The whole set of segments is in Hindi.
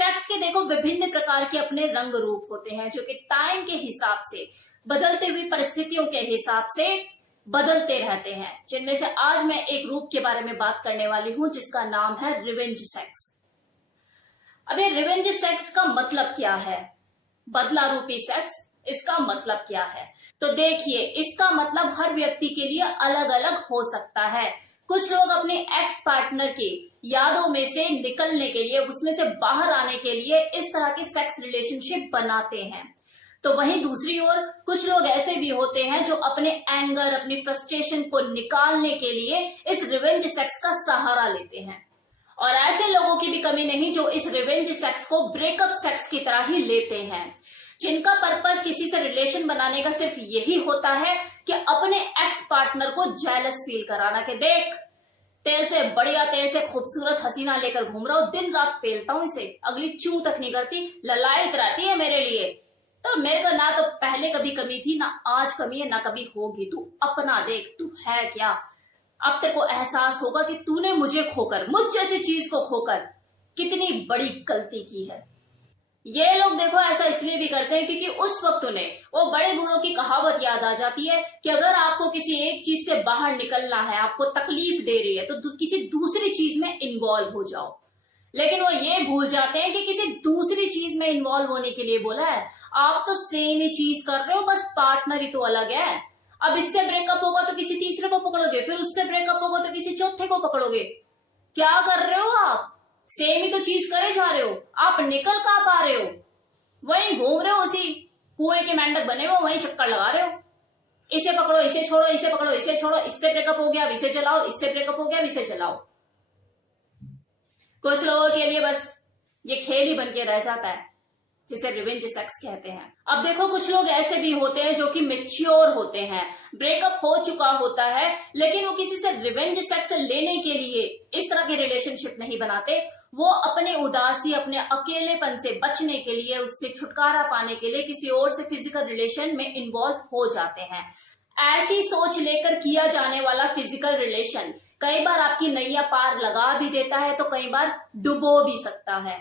सेक्स के देखो विभिन्न प्रकार के अपने रंग रूप होते हैं जो कि टाइम के हिसाब से, बदलते हुई परिस्थितियों के हिसाब से बदलते रहते हैं, जिनमें से आज मैं एक रूप के बारे में बात करने वाली हूं जिसका नाम है रिवेंज सेक्स। अब ये रिवेंज सेक्स का मतलब क्या है, बदला रूपी सेक्स, इसका मतलब क्या है? तो देखिए, इसका मतलब हर व्यक्ति के लिए अलग अलग हो सकता है। कुछ लोग अपने एक्स पार्टनर की यादों में से निकलने के लिए, उसमें से बाहर आने के लिए इस तरह की सेक्स रिलेशनशिप बनाते हैं। तो वहीं दूसरी ओर कुछ लोग ऐसे भी होते हैं जो अपने एंगर, अपनी फ्रस्ट्रेशन को निकालने के लिए इस रिवेंज सेक्स का सहारा लेते हैं। और ऐसे लोगों की भी कमी नहीं जो इस रिवेंज सेक्स को ब्रेकअप सेक्स की तरह ही लेते हैं, जिनका पर्पस किसी से रिलेशन बनाने का सिर्फ यही होता है कि अपने एक्स पार्टनर को जेलस फील कराना, कि देख तेरे से बढ़िया, तेरे से खूबसूरत हसीना लेकर घूम रहा हूं, दिन रात पेलता हूं इसे, अगली चू तक नहीं करती, ललायत रहती है मेरे लिए। तो मेरे को ना तो पहले कभी कमी थी, ना आज कमी है, ना कभी होगी। तू अपना देख, तू है क्या। अब तेरे को एहसास होगा कि तूने मुझे खोकर, मुझ जैसी चीज को खोकर कितनी बड़ी गलती की है। ये लोग देखो ऐसा इसलिए भी करते हैं क्योंकि उस वक्त उन्हें वो बड़े बूढ़ों की कहावत याद आ जाती है कि अगर आपको किसी एक चीज से बाहर निकलना है, आपको तकलीफ दे रही है, तो किसी दूसरी चीज में इन्वॉल्व हो जाओ। लेकिन वो ये भूल जाते हैं कि किसी दूसरी चीज में इन्वॉल्व होने के लिए बोला है, आप तो सेम ही चीज कर रहे हो, बस पार्टनर ही तो अलग है। अब इससे ब्रेकअप होगा तो किसी तीसरे को पकड़ोगे, फिर उससे ब्रेकअप होगा तो किसी चौथे को पकड़ोगे। क्या कर रहे हो आप? सेम ही तो चीज करे जा रहे हो, आप निकल कहां पा रहे हो? वहीं घूम रहे हो, उसी कुएं के मेंढक बने हो, वहीं चक्कर लगा रहे हो। इसे पकड़ो, इसे छोड़ो, इसे पकड़ो, इसे छोड़ो, इससे ब्रेकअप हो गया, अब इसे चलाओ, इससे ब्रेकअप हो गया, अब इसे चलाओ। कुछ लोगों के लिए बस ये खेल ही बन के रह जाता है, जिसे रिवेंज सेक्स कहते हैं। अब देखो, कुछ लोग ऐसे भी होते हैं जो कि मैच्योर होते हैं, ब्रेकअप हो चुका होता है, लेकिन वो किसी से रिवेंज सेक्स लेने के लिए इस तरह के रिलेशनशिप नहीं बनाते। वो अपने उदासी, अपने अकेलेपन से बचने के लिए, उससे छुटकारा पाने के लिए किसी और से फिजिकल रिलेशन में इन्वॉल्व हो जाते हैं। ऐसी सोच लेकर किया जाने वाला फिजिकल रिलेशन कई बार आपकी नैया पार लगा भी देता है, तो कई बार डुबो भी सकता है।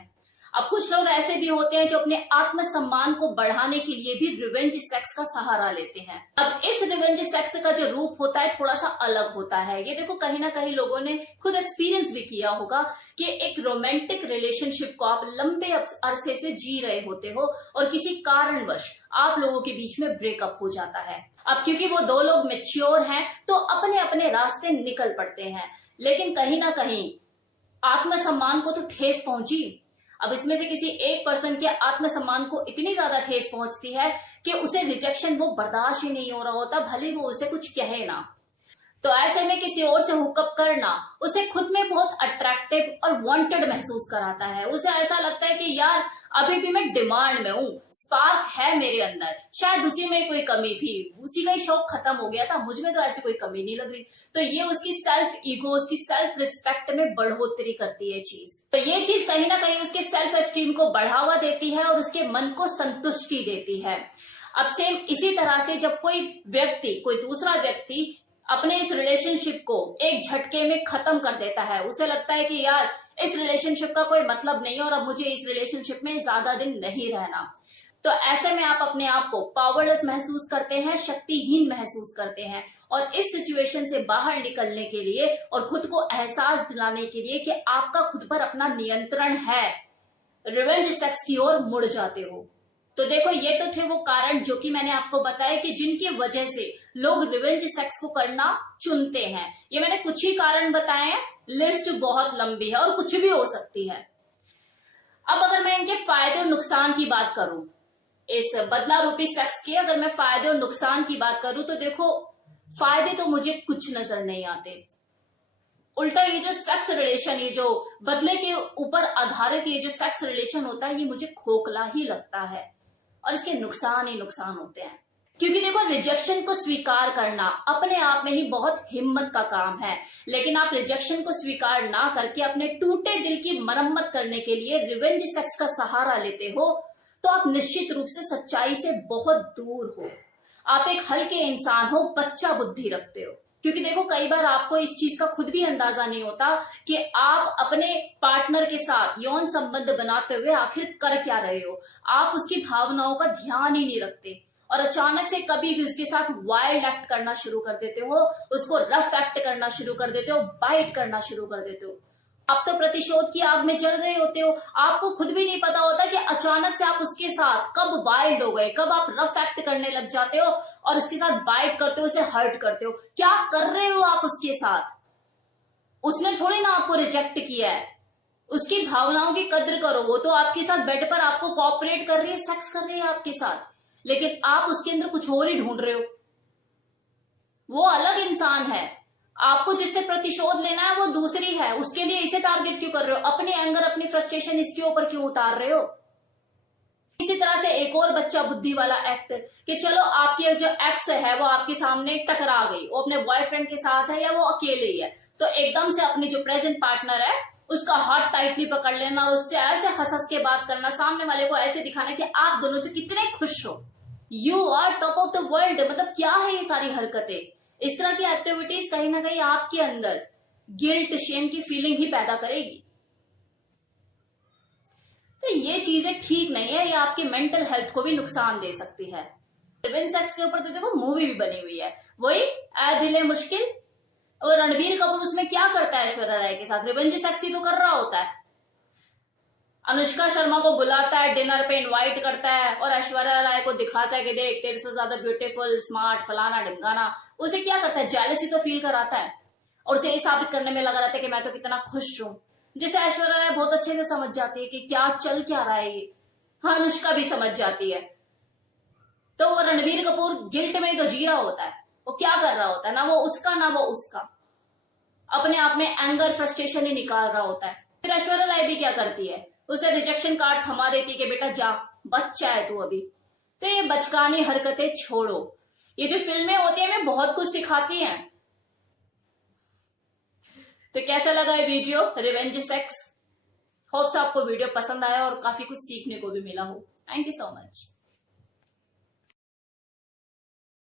अब कुछ लोग ऐसे भी होते हैं जो अपने आत्मसम्मान को बढ़ाने के लिए भी रिवेंज सेक्स का सहारा लेते हैं। अब इस रिवेंज सेक्स का जो रूप होता है थोड़ा सा अलग होता है। ये देखो, कहीं ना कहीं लोगों ने खुद एक्सपीरियंस भी किया होगा कि एक रोमांटिक रिलेशनशिप को आप लंबे अरसे से जी रहे होते हो और किसी कारणवश आप लोगों के बीच में ब्रेकअप हो जाता है। अब क्योंकि वो दो लोग मैच्योर हैं तो अपने अपने रास्ते निकल पड़ते हैं, लेकिन कहीं ना कहीं आत्मसम्मान को तो ठेस पहुंची। अब इसमें से किसी एक पर्सन के आत्मसम्मान को इतनी ज्यादा ठेस पहुंचती है कि उसे रिजेक्शन वो बर्दाश्त ही नहीं हो रहा होता, भले वो उसे कुछ कहे ना। तो ऐसे में किसी और से हुकअप करना उसे खुद में बहुत अट्रैक्टिव और वांटेड महसूस कराता है। उसे ऐसा लगता है कि यार अभी भी मैं डिमांड में हूँ, स्पार्क है मेरे अंदर, शायद उसी में कोई कमी थी, उसी का ही शौक खत्म हो गया था, मुझ में तो ऐसी कोई कमी नहीं लग रही। तो ये उसकी सेल्फ ईगो, उसकी सेल्फ रिस्पेक्ट में बढ़ोतरी करती है चीज। तो ये चीज कहीं ना कहीं उसके सेल्फ एस्टीम को बढ़ावा देती है और उसके मन को संतुष्टि देती है। अब सेम इसी तरह से जब कोई व्यक्ति, कोई दूसरा व्यक्ति अपने इस रिलेशनशिप को एक झटके में खत्म कर देता है, उसे लगता है कि यार इस रिलेशनशिप का कोई मतलब नहीं है और अब मुझे इस रिलेशनशिप में ज्यादा दिन नहीं रहना, तो ऐसे में आप अपने आप को पावरलेस महसूस करते हैं, शक्तिहीन महसूस करते हैं। और इस सिचुएशन से बाहर निकलने के लिए और खुद को एहसास दिलाने के लिए कि आपका खुद पर अपना नियंत्रण है, रिवेंज सेक्स की ओर मुड़ जाते हो। तो देखो, ये तो थे वो कारण जो कि मैंने आपको बताया कि जिनकी वजह से लोग रिवेंज सेक्स को करना चुनते हैं। ये मैंने कुछ ही कारण बताए हैं, लिस्ट बहुत लंबी है और कुछ भी हो सकती है। अब अगर मैं इनके फायदे और नुकसान की बात करूं, इस बदला रूपी सेक्स के अगर मैं फायदे और नुकसान की बात करूं, तो देखो फायदे तो मुझे कुछ नजर नहीं आते। उल्टा ये जो सेक्स रिलेशन, ये जो बदले के ऊपर आधारित ये जो सेक्स रिलेशन होता है, ये मुझे खोखला ही लगता है और इसके नुकसान ही नुकसान होते हैं। क्योंकि देखो, रिजेक्शन को स्वीकार करना अपने आप में ही बहुत हिम्मत का काम है, लेकिन आप रिजेक्शन को स्वीकार ना करके अपने टूटे दिल की मरम्मत करने के लिए रिवेंज सेक्स का सहारा लेते हो, तो आप निश्चित रूप से सच्चाई से बहुत दूर हो। आप एक हल्के इंसान हो, बच्चा बुद्धि रखते हो। क्योंकि देखो कई बार आपको इस चीज का खुद भी अंदाजा नहीं होता कि आप अपने पार्टनर के साथ यौन संबंध बनाते हुए आखिर कर क्या रहे हो। आप उसकी भावनाओं का ध्यान ही नहीं रखते और अचानक से कभी भी उसके साथ वाइल्ड एक्ट करना शुरू कर देते हो, उसको रफ एक्ट करना शुरू कर देते हो, बाइट करना शुरू कर देते हो। आप तो प्रतिशोध की आग में जल रहे होते हो, आपको खुद भी नहीं पता होता कि अचानक से आप उसके साथ कब वाइल्ड हो गए, कब आप रफ एक्ट करने लग जाते हो और उसके साथ बाइट करते हो, उसे हर्ट करते हो। क्या कर रहे हो आप उसके साथ? उसने थोड़ी ना आपको रिजेक्ट किया है, उसकी भावनाओं की कद्र करो। वो तो आपके साथ बेड पर आपको कोऑपरेट कर रही है, सेक्स कर रही है आपके साथ, लेकिन आप उसके अंदर कुछ और ही ढूंढ रहे हो। वो अलग इंसान है, आपको जिससे प्रतिशोध लेना है वो दूसरी है, उसके लिए इसे टारगेट क्यों कर रहे हो? अपने एंगर, अपनी फ्रस्ट्रेशन इसके ऊपर क्यों उतार रहे हो? इसी तरह से एक और बच्चा बुद्धि वाला एक्ट कि चलो आपकी जो एक्स है वो आपके सामने टकरा गई, वो अपने बॉयफ्रेंड के साथ है या वो अकेले ही है, तो एकदम से अपनी जो प्रेजेंट पार्टनर है उसका हाथ टाइटली पकड़ लेना और उससे ऐसे हंस के बात करना, सामने वाले को ऐसे दिखाना कि आप दोनों तो कितने खुश हो, you are top of the world. मतलब क्या है ये सारी हरकतें? इस तरह की एक्टिविटीज कहीं ना कहीं आपके अंदर गिल्ट, शेम की फीलिंग ही पैदा करेगी। तो ये चीजें ठीक नहीं है, ये आपकी मेंटल हेल्थ को भी नुकसान दे सकती है। रिवेंज सेक्स के ऊपर तो देखो मूवी भी बनी हुई है, वही ऐ दिल मुश्किल। और रणबीर कपूर उसमें क्या करता है ऐश्वर्या राय के साथ? रिवेंज सेक्स ही तो कर रहा होता है। अनुष्का शर्मा को बुलाता है, डिनर पे इनवाइट करता है और ऐश्वर्या राय को दिखाता है कि देख तेरे से ज्यादा ब्यूटीफुल, स्मार्ट, फलाना ढिमकाना। उसे क्या करता है? जेलसी तो फील कराता है और उसे ये साबित करने में लगा रहता है कि मैं तो कितना खुश हूं, जिसे ऐश्वर्या राय बहुत अच्छे से समझ जाती है कि क्या चल क्या रहा है ये। हाँ, अनुष्का भी समझ जाती है। तो वो रणबीर कपूर गिल्ट में ही तो जी रहा होता है। वो क्या कर रहा होता है? ना वो उसका ना वो उसका, अपने आप में एंगर, फ्रस्ट्रेशन ही निकाल रहा होता है। फिर ऐश्वर्या राय भी क्या करती है? उसे रिजेक्शन कार्ड थमा देती है कि बेटा जा, बच्चा है तू अभी। तो ये बचकानी हरकतें छोड़ो। ये जो फिल्में होती है हमें बहुत कुछ सिखाती हैं। तो कैसा लगा ये वीडियो रिवेंज सेक्स? होप्स आपको वीडियो पसंद आया और काफी कुछ सीखने को भी मिला हो। Thank you so much.